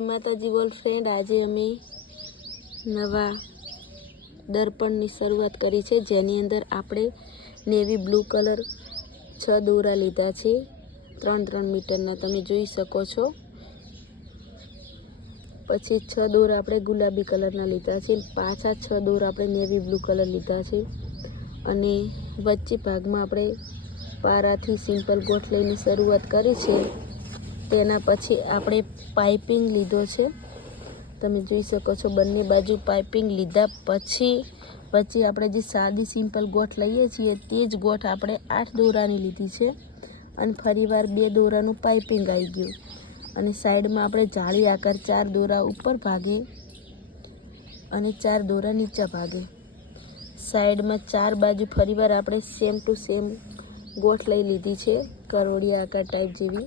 માતાજી બોલ ફ્રેન્ડ આજે અમે નવા દર્પણની શરૂઆત કરી છે, જેની અંદર આપણે નેવી બ્લુ કલર છ દોરા લીધા છે, ત્રણ ત્રણ મીટરના, તમે જોઈ શકો છો. પછી છ દોરા આપણે ગુલાબી કલરના લીધા છે, પાછા છ દોરા આપણે નેવી બ્લુ કલર લીધા છે. અને વચ્ચે ભાગમાં આપણે પારાથી સિમ્પલ ગોઠ લઈને શરૂઆત કરી છે. તેના પછી આપણે પાઇપિંગ લીધો છે. તમે જોઈ શકો છો બંને બાજુ પાઇપિંગ લીધા પછી પછી આપણે જે સાદી સિમ્પલ ગોઠ લઈએ છીએ તે જ ગોઠ આપણે આઠ દોરાની લીધી છે. અને ફરીવાર બે દોરાનું પાઇપિંગ આવી ગયું. અને સાઈડમાં આપણે જાળી આકાર ચાર દોરા ઉપર ભાગે અને ચાર દોરા નીચા ભાગે. સાઈડમાં ચાર બાજુ ફરીવાર આપણે સેમ ટુ સેમ ગોઠ લઈ લીધી છે. કરોડિયા આકાર ટાઈપ જેવી.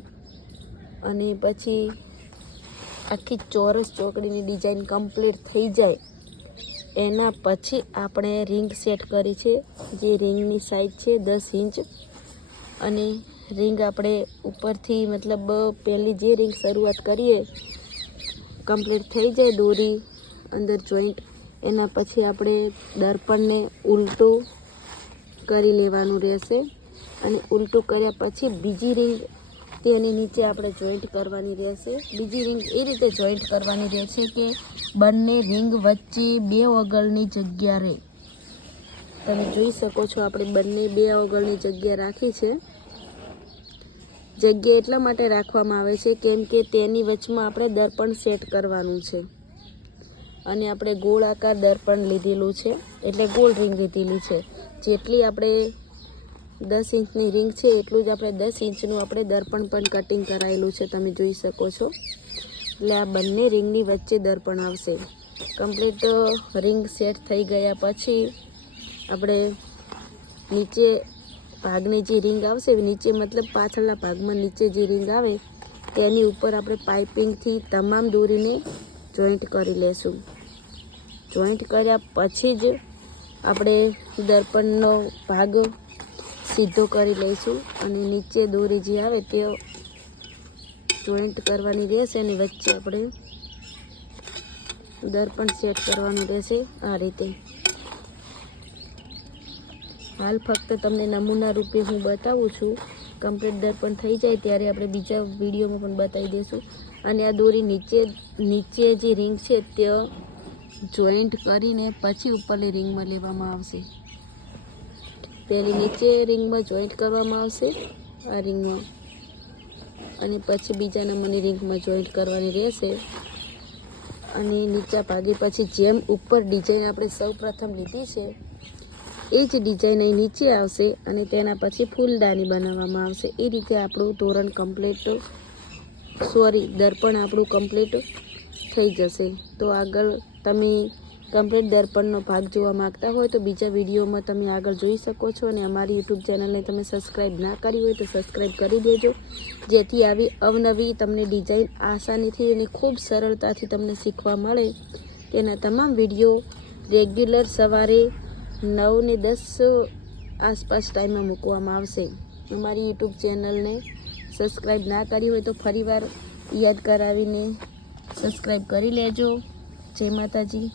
અને પછી આખી ચોરસ ચોકડીની ડિઝાઇન કમ્પ્લીટ થઈ જાય. એના પછી આપણે રિંગ સેટ કરી છે. જે રિંગની સાઈઝ છે દસ ઇંચ. અને રિંગ આપણે ઉપરથી મતલબ પહેલી જે રિંગ શરૂઆત કરીએ, કમ્પ્લીટ થઈ જાય દોરી અંદર જોઈન્ટ. એના પછી આપણે દર્પણને ઉલટું કરી લેવાનું રહેશે. અને ઉલટું કર્યા પછી બીજી રિંગ તેની નીચે આપણે જોઈન્ટ કરવાની રહેશે. બીજી રિંગ એ રીતે જોઈન્ટ કરવાની રહેશે કે બંને રિંગ વચ્ચે બે ઓગળની જગ્યા રહે. તમે જોઈ શકો છો આપણે બંને બે ઓગળની જગ્યા રાખી છે. જગ્યા એટલા માટે રાખવામાં આવે છે કેમ કે તેની વચમાં આપણે દર્પણ સેટ કરવાનું છે. અને આપણે ગોળ આકાર દર્પણ લીધેલું છે. એટલે ગોળ રિંગ લીધેલી છે. જેટલી આપણે દસ ઇંચની રિંગ છે, એટલું જ આપણે દસ ઇંચનું આપણે દર્પણ પણ કટિંગ કરાયેલું છે, તમે જોઈ શકો છો. એટલે આ બંને રિંગની વચ્ચે દર્પણ આવશે. કમ્પ્લીટ રિંગ સેટ થઈ ગયા પછી આપણે નીચે ભાગની જે રિંગ આવશે, નીચે મતલબ પાછળના ભાગમાં નીચે જે રિંગ આવે, તેની ઉપર આપણે પાઇપિંગથી તમામ દોરીને જોઈન્ટ કરી લેશું. જોઈન્ટ કર્યા પછી જ આપણે દર્પણનો ભાગ સીધો કરી લઈશું અને નીચે દોરી જે આવે તે જોઈન્ટ કરવાની રહેશે અને વચ્ચે આપણે દર્પણ સેટ કરવાનું રહેશે આ રીતે. હાલ ફક્ત તમને નમૂના રૂપે હું બતાવું છું. કમ્પ્લીટ દર્પણ થઈ જાય ત્યારે આપણે બીજા વિડીયોમાં પણ બતાવી દઈશું અને આ દોરી નીચે નીચે જે રિંગ છે તે જોઈન્ટ કરીને પછી ઉપરની રિંગમાં લેવામાં આવશે. પહેલી નીચે રિંગમાં જોઈન્ટ કરવામાં આવશે, આ રિંગમાં. અને પછી બીજા નંબરની રિંગમાં જોઈન્ટ કરવાની રહેશે. અને નીચા ભાગે પછી જેમ ઉપર ડિઝાઇન આપણે સૌ પ્રથમ લીધી છે, એ જ ડિઝાઇન અહીં નીચે આવશે અને તેના પછી ફૂલદાની બનાવવામાં આવશે. એ રીતે આપણું તોરણ કમ્પ્લીટ સોરી દર્પણ આપણું કમ્પ્લીટ થઈ જશે. તો આગળ તમે કમ્પ્લીટ દર્પણનો ભાગ જોવા માગતા હોય તો બીજા વિડીયોમાં તમે આગળ જોઈ શકો છો અને અમારી યુટ્યુબ ચેનલને તમે સબસ્ક્રાઈબ ના કરી હોય તો સબસ્ક્રાઈબ કરી દેજો. જેથી આવી અવનવી તમને ડિઝાઇન આસાનીથી અને ખૂબ સરળતાથી તમને શીખવા મળે. તેના તમામ વીડિયો રેગ્યુલર સવારે નવ ને દસ આસપાસ ટાઈમમાં મૂકવામાં આવશે. અમારી યુટ્યુબ ચેનલને સબસ્ક્રાઈબ ના કરી હોય તો ફરીવાર યાદ કરાવીને સબસ્ક્રાઈબ કરી લેજો. જય માતાજી.